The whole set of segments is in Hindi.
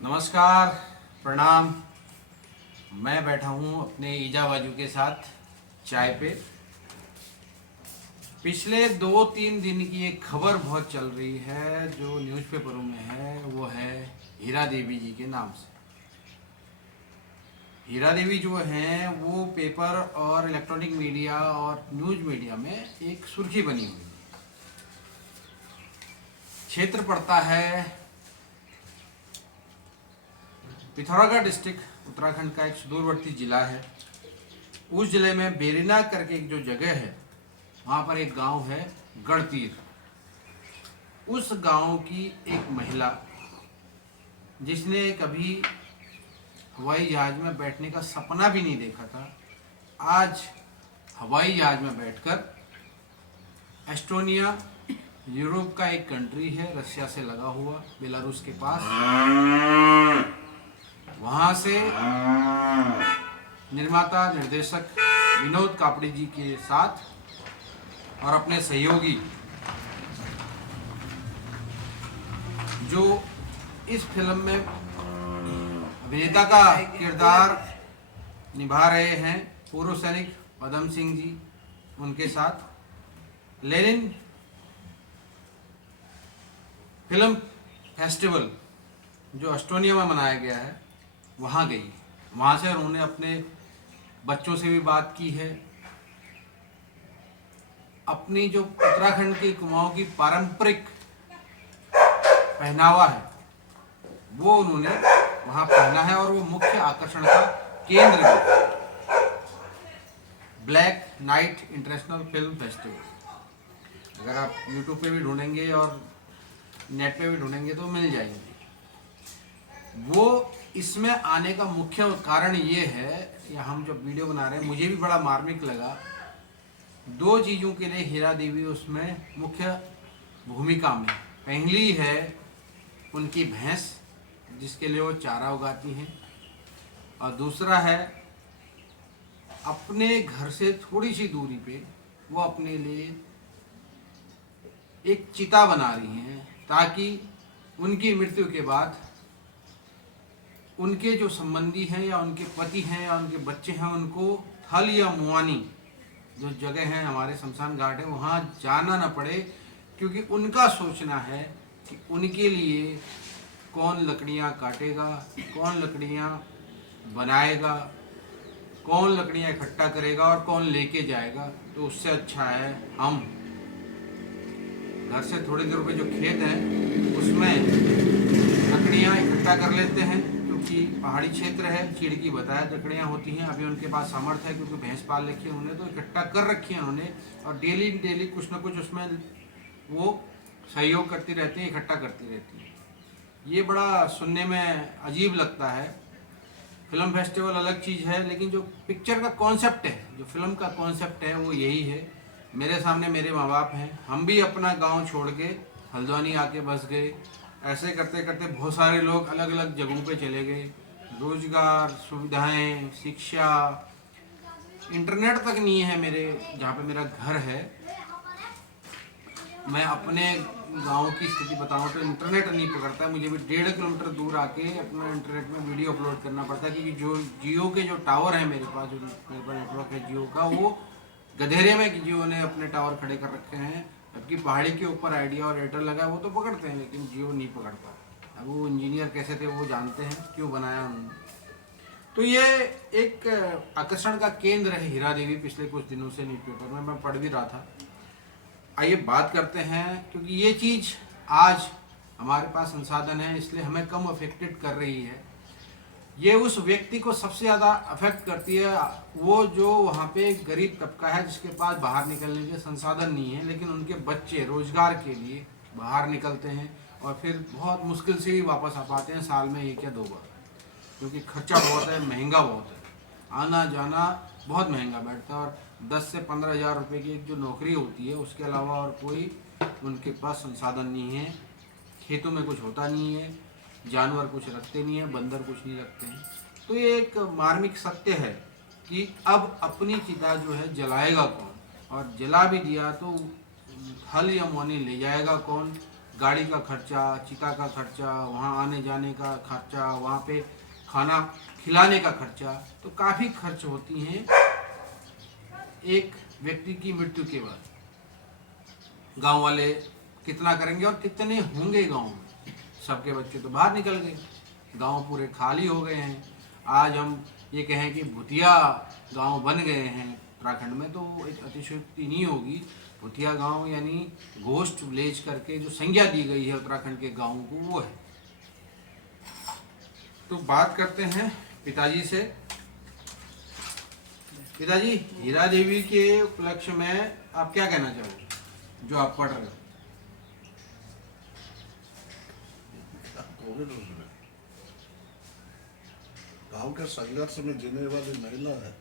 नमस्कार, प्रणाम। मैं बैठा हूँ अपने ईजा बाजू के साथ चाय पे। पिछले 2-3 दिन की एक खबर बहुत चल रही है जो न्यूज़पेपरों में है, वो है हीरा देवी जी के नाम से। हीरा देवी जो हैं वो पेपर और इलेक्ट्रॉनिक मीडिया और न्यूज़ मीडिया में एक सुर्खी बनी हुई है। क्षेत्र पड़ता है पिथौरागढ़ डिस्ट्रिक्ट, उत्तराखंड का एक सुदूरवर्ती जिला है। उस जिले में बेरिना करके एक जो जगह है, वहाँ पर एक गांव है गढ़तीर। उस गांव की एक महिला जिसने कभी हवाई जहाज में बैठने का सपना भी नहीं देखा था, आज हवाई जहाज में बैठकर एस्टोनिया, यूरोप का एक कंट्री है, रशिया से लगा हुआ, बेलारूस के पास, वहाँ से निर्माता निर्देशक विनोद कापड़ी जी के साथ और अपने सहयोगी जो इस फिल्म में अभिनेता का किरदार निभा रहे हैं, पूर्व सैनिक पदम सिंह जी, उनके साथ लेनिन फिल्म फेस्टिवल जो एस्टोनिया में मनाया गया है वहाँ गई। वहाँ से उन्होंने अपने बच्चों से भी बात की है। अपनी जो उत्तराखंड की कुमाऊं की पारंपरिक पहनावा है वो उन्होंने वहाँ पहना है और वो मुख्य आकर्षण का केंद्र भी। Black night international film festival, अगर आप यूट्यूब पे भी ढूंढेंगे और नेट पे भी ढूंढेंगे तो मिल जाएंगे। वो इसमें आने का मुख्य कारण ये है, या हम जब वीडियो बना रहे हैं मुझे भी बड़ा मार्मिक लगा। 2 चीज़ों के लिए हीरा देवी उसमें मुख्य भूमिका में। पहली है उनकी भैंस जिसके लिए वो चारा उगाती हैं, और दूसरा है अपने घर से थोड़ी सी दूरी पे वो अपने लिए एक चिता बना रही हैं ताकि उनकी मृत्यु के बाद उनके जो संबंधी हैं या उनके पति हैं या उनके बच्चे हैं उनको थल या मुआनी जो जगह है हमारे शमशान घाट है वहाँ जाना न पड़े, क्योंकि उनका सोचना है कि उनके लिए कौन लकड़ियाँ काटेगा, कौन लकड़ियाँ बनाएगा, कौन लकड़ियाँ इकट्ठा करेगा और कौन लेके जाएगा। तो उससे अच्छा है हम घर से थोड़ी दूर पे जो खेत है उसमें लकड़ियाँ इकट्ठा कर लेते हैं, क्योंकि पहाड़ी क्षेत्र है, चीड़ की बताया लकड़ियाँ होती हैं। अभी उनके पास सामर्थ्य है क्योंकि भैंस पाल रखी है उन्होंने, तो इकट्ठा कर रखी है उन्होंने, और डेली कुछ ना कुछ उसमें वो सहयोग करती रहती हैं, इकट्ठा करती रहती हैं। ये बड़ा सुनने में अजीब लगता है। फिल्म फेस्टिवल अलग चीज़ है, लेकिन जो पिक्चर का कॉन्सेप्ट है, जो फिल्म का कॉन्सेप्ट है वो यही है। मेरे सामने मेरे माँ बाप हैं, हम भी अपना गांव छोड़ के हल्द्वानी आके बस गए। ऐसे करते करते बहुत सारे लोग अलग अलग जगहों पे चले गए। रोजगार, सुविधाएं, शिक्षा, इंटरनेट तक नहीं है मेरे जहाँ पे मेरा घर है। मैं अपने गांव की स्थिति बताऊं तो इंटरनेट नहीं पकड़ता है, मुझे भी 1.5 किलोमीटर दूर आके अपना इंटरनेट में वीडियो अपलोड करना पड़ता है, क्योंकि जो जियो के जो टावर है मेरे पास, जो मेरे पास नेटवर्क है जियो का, वो गधेरे में जियो ने अपने टावर खड़े कर रखे हैं। जबकि पहाड़ी के ऊपर आइडिया और एयरटेल लगा है वो तो पकड़ते हैं, लेकिन जियो नहीं पकड़ता। अब वो इंजीनियर कैसे थे वो जानते हैं, क्यों बनाया उन्होंने। तो ये एक आकर्षण का केंद्र है हीरा देवी। पिछले कुछ दिनों से न्यूज़पेपर में मैं पढ़ भी रहा था। आइए बात करते हैं, क्योंकि ये चीज़ आज हमारे पास संसाधन है इसलिए हमें कम अफेक्टेड कर रही है। ये उस व्यक्ति को सबसे ज़्यादा अफेक्ट करती है, वो जो वहाँ पे गरीब तबका है जिसके पास बाहर निकलने के संसाधन नहीं है, लेकिन उनके बच्चे रोजगार के लिए बाहर निकलते हैं और फिर बहुत मुश्किल से ही वापस आ पाते हैं, साल में 1 या 2 बार, क्योंकि खर्चा बहुत है, महंगा बहुत है, आना जाना बहुत महंगा बैठता है। और 10 से 15 हज़ार रुपये की एक जो नौकरी होती है उसके अलावा और कोई उनके पास संसाधन नहीं है। खेतों में कुछ होता नहीं है, जानवर कुछ रखते नहीं है, बंदर कुछ नहीं रखते हैं। तो ये एक मार्मिक सत्य है कि अब अपनी चिता जो है जलाएगा कौन, और जला भी दिया तो हल या मौनी ले जाएगा कौन, गाड़ी का खर्चा, चिता का खर्चा, वहाँ आने जाने का खर्चा, वहाँ पे खाना खिलाने का खर्चा, तो काफ़ी खर्च होती हैं एक व्यक्ति की मृत्यु के बाद। गांव वाले कितना करेंगे और कितने होंगे गांव में? सबके बच्चे तो बाहर निकल गए, गांव पूरे खाली हो गए हैं। आज हम ये कहें कि भूतिया गांव बन गए हैं उत्तराखंड में, तो एक अतिशयोक्ति नहीं होगी। भूतिया गांव यानी घोस्ट विलेज करके जो संज्ञा दी गई है उत्तराखंड के गांवों को, वो है। तो बात करते हैं पिताजी से। पिताजी, हीरा देवी के उपलक्ष्य में आप क्या कहना चाहोगे जो आप पढ़ रहे हो? गांव के संघर्ष में जीने वाली महिला है,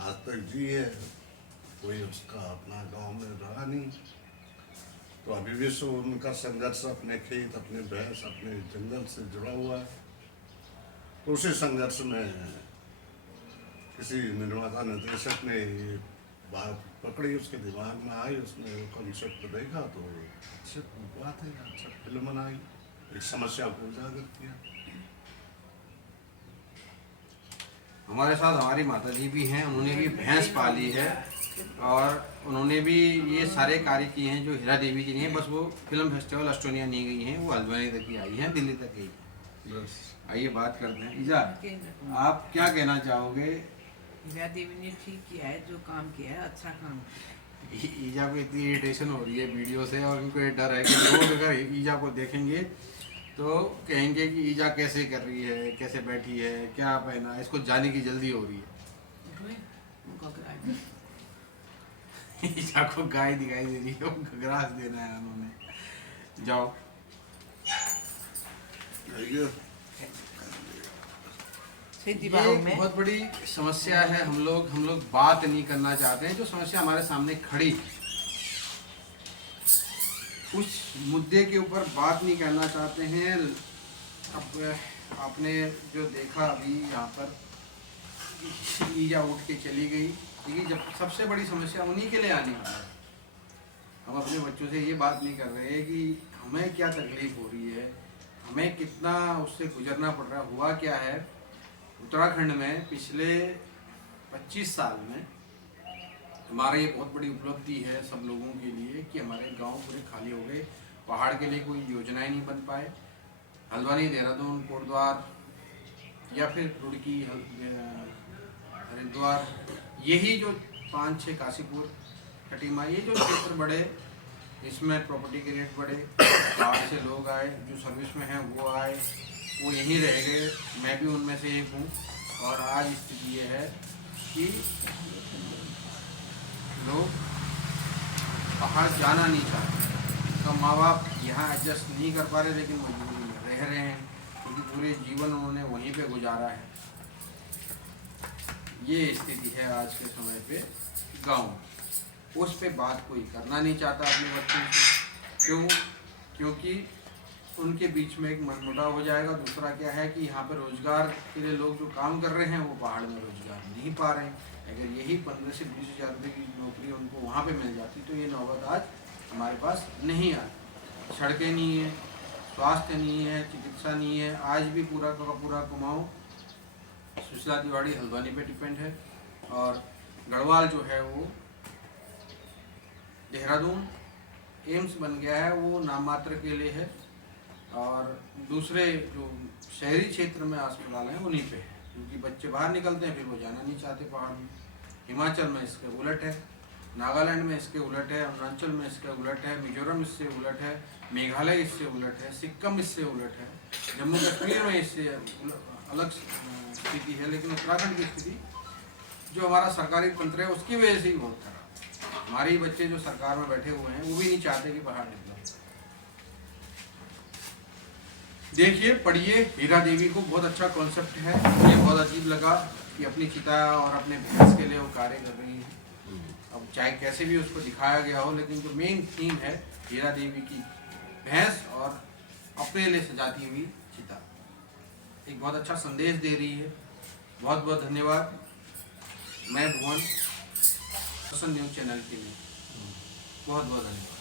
आज तक जी है, कोई उसका अपना गांव में रहा नहीं, तो अभी भी सो उनका संघर्ष अपने खेत, अपने भैंस, अपने जंगल से जुड़ा हुआ है। तो उसी संघर्ष में किसी निर्माता निर्देशक ने ये बात पकड़ी, उसके दिमाग में आई, उसने वो कॉन्सेप्ट देखा, तो अच्छी बात है, अच्छा फिल्म बनाई, एक समस्या को उजागर किया। हमारे साथ हमारी माता जी भी हैं, उन्होंने भी भैंस पाली है और उन्होंने भी ये सारे कार्य किए हैं जो हीरा देवी जी ने हैं। बस वो फिल्म फेस्टिवल एस्टोनिया नहीं गई हैं, वो हल्द्वानी तक ही आई हैं, दिल्ली तक गई। बस आइए बात करते हैं। ईजा, आप क्या कहना चाहोगे? हीरा देवी ने ठीक किया है, जो काम किया है अच्छा काम। ईजा को इतनी इरिटेशन हो रही है वीडियो से और उनको ये डर है कि लोग अगर ईजा को देखेंगे तो कहेंगे कि ईजा कैसे कर रही है, कैसे बैठी है, क्या पहना है, इसको जाने की जल्दी हो रही है। ईजा को गाय दिखाई दे रही है, उनको ग्रास देना है उन्होंने। जाओ। ये बहुत बड़ी समस्या है, हम लोग बात नहीं करना चाहते हैं। जो समस्या हमारे सामने खड़ी, उस मुद्दे के ऊपर बात नहीं करना चाहते हैं। अब आपने जो देखा अभी यहाँ पर, ईजा उठ के चली गई, क्योंकि जब सबसे बड़ी समस्या उन्हीं के लिए आने वाली है। हम अपने बच्चों से ये बात नहीं कर रहे कि हमें क्या तकलीफ हो रही है, हमें कितना उससे गुजरना पड़ रहा है। हुआ क्या है, उत्तराखंड में पिछले 25 साल में हमारा ये बहुत बड़ी उपलब्धि है सब लोगों के लिए कि हमारे गांव पूरे खाली हो गए। पहाड़ के लिए कोई योजनाएं नहीं बन पाए। हल्द्वानी, देहरादून, कोटद्वार या फिर रुड़की, हरिद्वार, यही जो 5-6 काशीपुर, खटीमा, ये जो क्षेत्र बढ़े, इसमें प्रॉपर्टी के रेट बढ़े, बाहर से लोग आए, जो सर्विस में हैं वो आए, वो यहीं रह गए। मैं भी उनमें से एक हूँ। और आज स्थिति ये है कि लोग बाहर जाना नहीं चाहते। तो माँ बाप यहाँ एडजस्ट नहीं कर पा रहे, लेकिन मजबूरी में रह रहे हैं, क्योंकि पूरे जीवन उन्होंने वहीं पे गुजारा है। ये स्थिति है आज के समय पे गाँव। उस पे बात कोई करना नहीं चाहता अपने बच्चों से। क्यों? क्योंकि उनके बीच में एक मनमुटाव हो जाएगा। दूसरा क्या है कि यहाँ पे रोजगार के लिए लोग जो काम कर रहे हैं वो पहाड़ में रोजगार नहीं पा रहे हैं। अगर यही 15 से 20 हज़ार रुपये की नौकरी उनको वहाँ पे मिल जाती तो ये नौबत आज हमारे पास नहीं आती। सड़कें नहीं है, स्वास्थ्य नहीं है, चिकित्सा नहीं है। आज भी पूरा का पूरा कुमाऊँ सुशीला तिवारी हल्द्वानी पे डिपेंड है, और गढ़वाल जो है वो देहरादून एम्स बन गया है, वो नाम मात्र के लिए है। और दूसरे जो शहरी क्षेत्र में अस्पताल हैं उन्हीं पे है, क्योंकि बच्चे बाहर निकलते हैं, फिर वो जाना नहीं चाहते पहाड़ में। हिमाचल में इसके उलट है, नागालैंड में इसके उलट है, अरुणाचल में इसके उलट है, मिजोरम इससे उलट है, मेघालय इससे उलट है, सिक्किम इससे उलट है, जम्मू कश्मीर में इससे अलग स्थिति है। लेकिन उत्तराखंड की स्थिति जो हमारा सरकारी तंत्र है उसकी वजह से ही बहुत खराब। हमारे ही बच्चे जो सरकार में बैठे हुए हैं वो भी नहीं चाहते कि बाहर निकलो। देखिए, पढ़िए, हीरा देवी को बहुत अच्छा कॉन्सेप्ट है। मुझे बहुत अजीब लगा कि अपनी चिता और अपने भैंस के लिए वो कार्य कर रही है। अब चाहे कैसे भी उसको दिखाया गया हो, लेकिन जो मेन थीम है हीरा देवी की भैंस और अपने लिए सजाती हुई चिता, एक बहुत अच्छा संदेश दे रही है। बहुत बहुत धन्यवाद। मैं भुवन, न्यूज़ चैनल के लिए बहुत बहुत धन्यवाद।